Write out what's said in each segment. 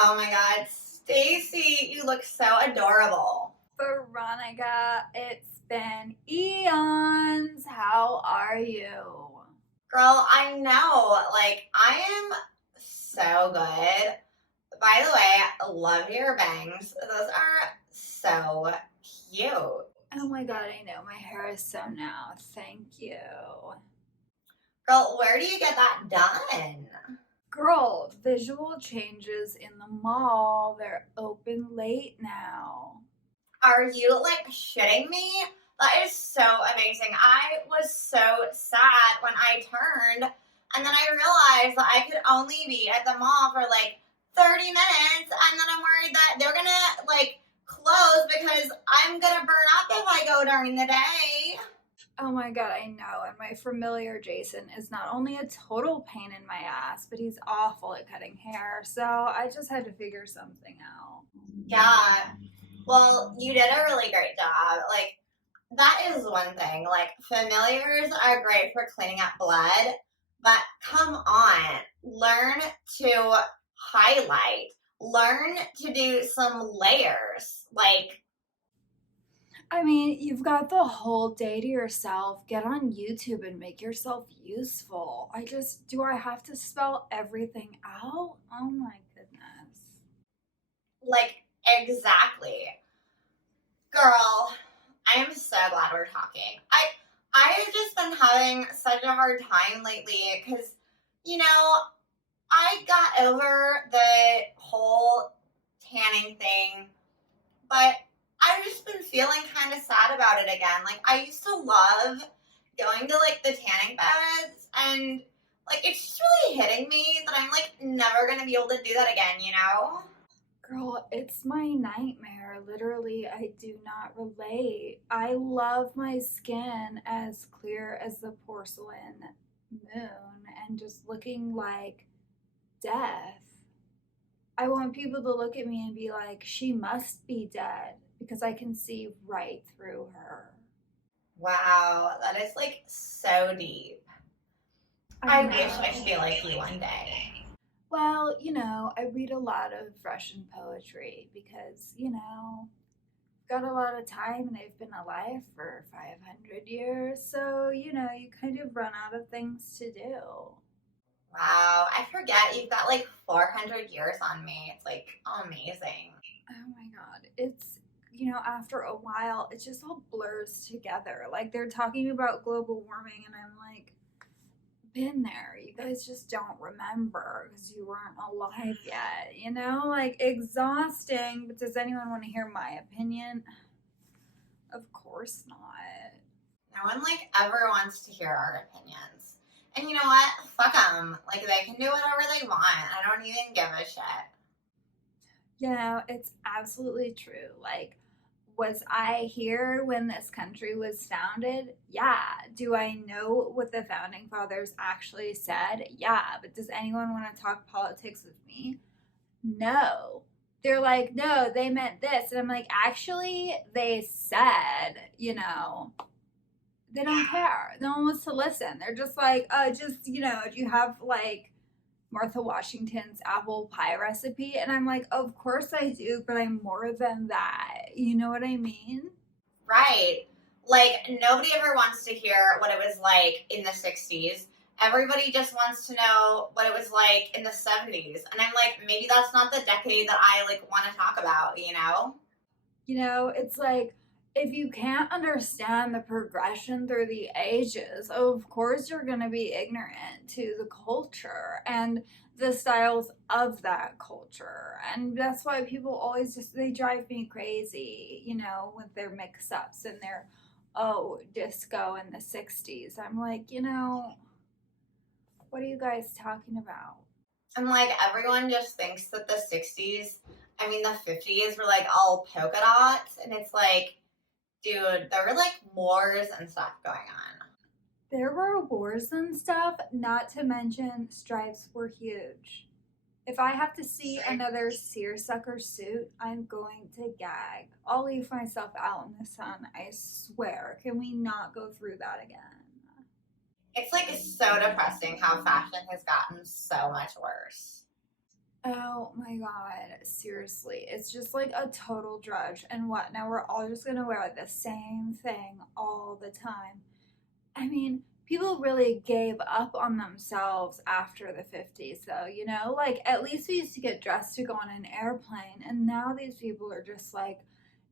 Oh my God, Stacey, you look so adorable. Veronica, it's been eons. How are you? Girl, I know, I am so good. By the way, I love your bangs. Those are so cute. Oh my god, I know. My hair is so now. Thank you. Girl, where do you get that done? Girl, visual changes in the mall. They're open late now. Are you shitting me? That is so amazing. I was so sad when I turned, and then I realized that I could only be at the mall for 30 minutes, and then I'm worried that they're gonna close because I'm gonna burn up if I go during the day. Oh my god, I know. And my familiar Jason is not only a total pain in my ass, but he's awful at cutting hair. So I just had to figure something out. Yeah. Well, you did a really great job. That is one thing. Familiars are great for cleaning up blood, but come on, learn to highlight, learn to do some layers. I mean, you've got the whole day to yourself. Get on YouTube and make yourself useful. Do I have to spell everything out? Oh my goodness. Exactly. Girl, I am so glad we're talking. I've just been having such a hard time lately because, I got over the whole tanning thing, but I've just been feeling kind of sad about it again. I used to love going to the tanning beds, and it's just really hitting me that I'm never gonna be able to do that again. Girl, it's my nightmare. Literally, I do not relate. I love my skin as clear as the porcelain moon and just looking like death. I want people to look at me and be like, she must be dead because I can see right through her. Wow, that is so deep. I wish I could be like you one day. Well, I read a lot of Russian poetry because, got a lot of time and I've been alive for 500 years. So, you kind of run out of things to do. Wow, I forget you've got 400 years on me. It's amazing. Oh my God. After a while, it just all blurs together. Like they're talking about global warming, and I'm like, been there. You guys just don't remember because you weren't alive yet, Like exhausting. But does anyone want to hear my opinion? Of course not. No one ever wants to hear our opinions. And you know what? Fuck them. They can do whatever they want. I don't even give a shit. It's absolutely true. Was I here when this country was founded? Yeah. Do I know what the founding fathers actually said? Yeah. But does anyone want to talk politics with me? No. They're like, no, they meant this. And I'm like, actually, they said, they don't care. No one wants to listen. They're just like, do you have Martha Washington's apple pie recipe? And I'm like, of course I do, but I'm more than that. You know what I mean? Right. Nobody ever wants to hear what it was like in the 60s. Everybody just wants to know what it was like in the 70s. And I'm like, maybe that's not the decade that I want to talk about? It's like, if you can't understand the progression through the ages, of course you're going to be ignorant to the culture and the styles of that culture. And that's why people always they drive me crazy, with their mix ups and their, disco in the 60s. I'm like, what are you guys talking about? And everyone just thinks that the 60s, I mean, the 50s were all polka dots. And it's dude, there were wars and stuff going on. There were wars and stuff, not to mention stripes were huge. If I have to see another seersucker suit, I'm going to gag. I'll leave myself out in the sun, I swear. Can we not go through that again? It's so depressing how fashion has gotten so much worse. Oh my god, seriously. It's just like a total drudge. And what? Now we're all just gonna wear the same thing all the time. I mean, people really gave up on themselves after the 50s, though, you know? Like, at least we used to get dressed to go on an airplane, and now these people are just like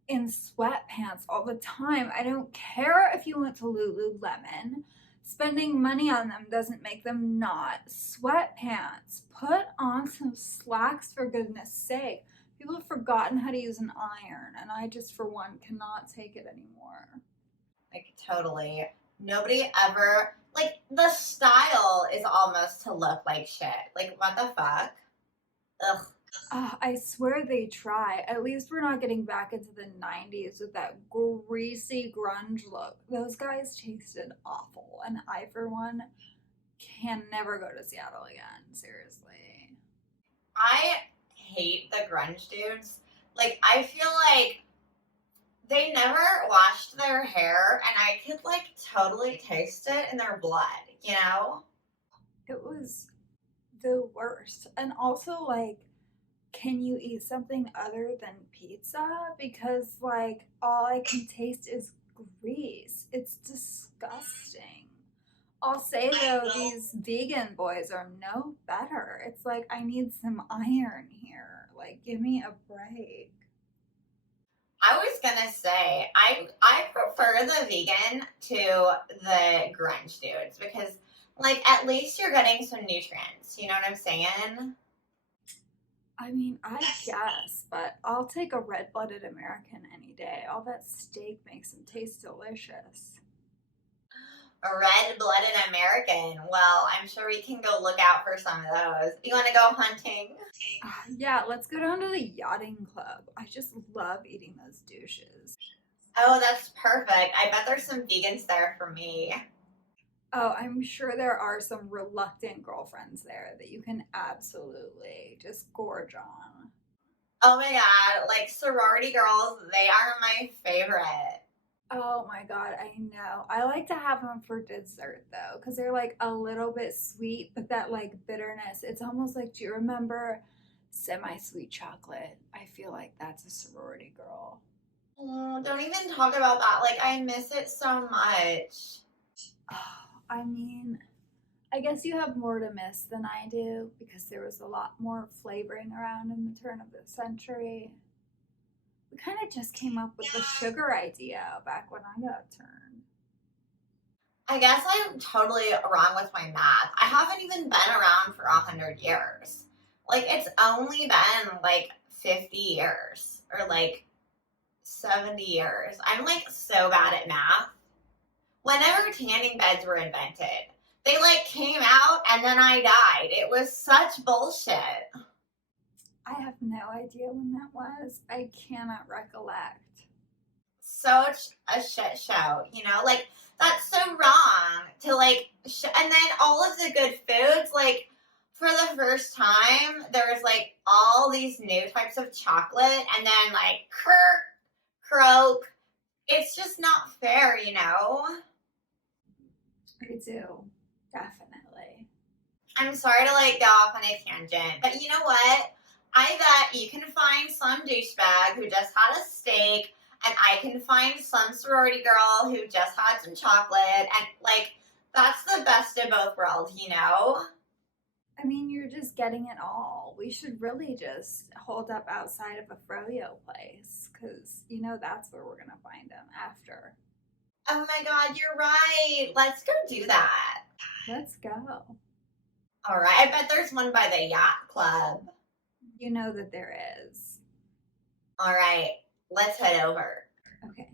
in sweatpants all the time. I don't care if you went to Lululemon. Spending money on them doesn't make them not sweatpants. Put on some slacks for goodness sake. People have forgotten how to use an iron, and I just, for one, cannot take it anymore. Like, totally. Nobody ever, like, the style is almost to look like shit. Like, what the fuck? Ugh. I swear they try. At least we're not getting back into the 90s with that greasy grunge look. Those guys tasted awful, and I, for one, can never go to Seattle again. Seriously. I hate the grunge dudes. Like, I feel like they never washed their hair, and I could, like, totally taste it in their blood, you know? It was the worst. And also, like, can you eat something other than pizza? Because, like, all I can taste is grease. It's disgusting. I'll say though, these vegan boys are no better. It's like I need some iron here. Like, give me a break. I was gonna say I prefer the vegan to the grunge dudes because like at least you're getting some nutrients. You know what I'm saying? I mean, I guess, but I'll take a red-blooded American any day. All that steak makes them taste delicious. A red-blooded American. Well, I'm sure we can go look out for some of those. You want to go hunting? Yeah, let's go down to the yachting club. I just love eating those douches. Oh, that's perfect. I bet there's some vegans there for me. Oh, I'm sure there are some reluctant girlfriends there that you can absolutely just gorge on. Oh my god, like sorority girls, they are my favorite. Oh my god, I know. I like to have them for dessert though, because they're like a little bit sweet, but that like bitterness. It's almost like, do you remember semi sweet chocolate? I feel like that's a sorority girl. Oh, don't even talk about that. Like I miss it so much. I mean, I guess you have more to miss than I do because there was a lot more flavoring around in the turn of the century. We kind of just came up with the sugar idea back when I got turned. I guess I'm totally wrong with my math. I haven't even been around for 100 years. Like it's only been like 50 years or like 70 years. I'm like so bad at math. Whenever tanning beds were invented, they like came out and then I died. It was such bullshit. I have no idea when that was. I cannot recollect. Such a shit show, you know? Like, that's so wrong to like, and then all of the good foods, like, for the first time, there was like all these new types of chocolate, and then like, croak. It's just not fair, you know? I do. Definitely. I'm sorry to like go off on a tangent, but you know what? I bet you can find some douchebag who just had a steak, and I can find some sorority girl who just had some chocolate, and like, that's the best of both worlds, you know? I mean, you're just getting it all. We should really just hold up outside of a froyo place because, you know, that's where we're going to find them after. Oh my god, you're right. Let's go do that. Let's go. All right, I bet there's one by the yacht club. You know that there is. All right, let's head over. Okay.